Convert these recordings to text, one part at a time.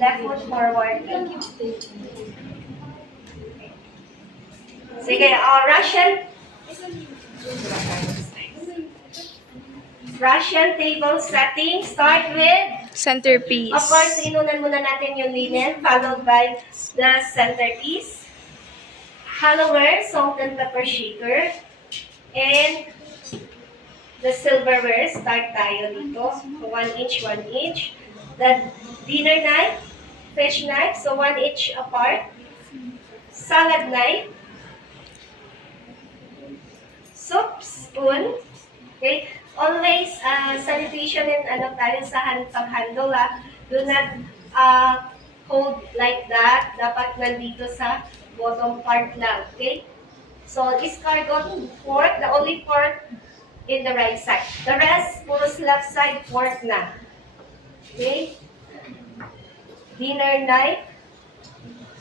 Left foot forward. Sige, Russian table setting. Start with, Centerpiece. of course, inunan muna natin yung linen, followed by the centerpiece. Hollowware, salt and pepper shaker. And the silverware, start tayo dito. So 1 inch, 1 inch. The dinner knife, fish knife, so 1 inch apart. Salad knife. Soup spoon. Okay? Always, sanitation and tayo sa pag-handle, do not hold like that. Dapat nandito sa bottom part lang. Okay? So, escargot fork, the only fork in the right side. The rest, puro left side fork na. Okay? Dinner knife.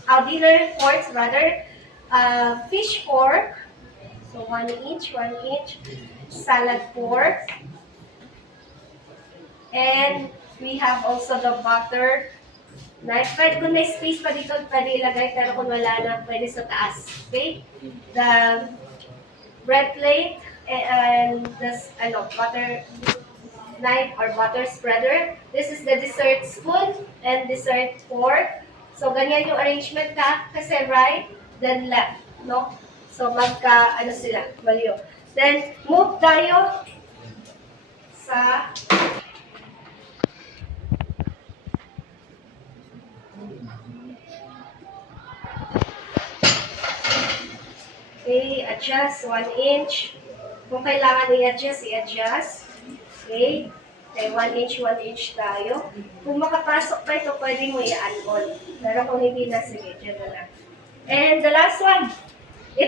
Dinner forks rather. Fish fork. So 1 inch, 1 inch. Salad fork. And we have also the butter knife. Pwede kung may space pa dito, pwede ilagay. Pero kung wala na, pwede sa taas. Okay? The bread plate and this butter knife or butter spreader. This is the dessert spoon and dessert fork. So, ganyan yung arrangement ka. Kasi right, then left. No? So, sila, baliw. Then, move tayo sa okay, adjust 1 inch. Kung kailangan i-adjust, i-adjust. Okay? Okay, 1 inch, 1 inch tayo. Kung makapasok pa ito, pwede mo i-unroll. Pero kung hindi na, sige, dyan na lang. And the last one,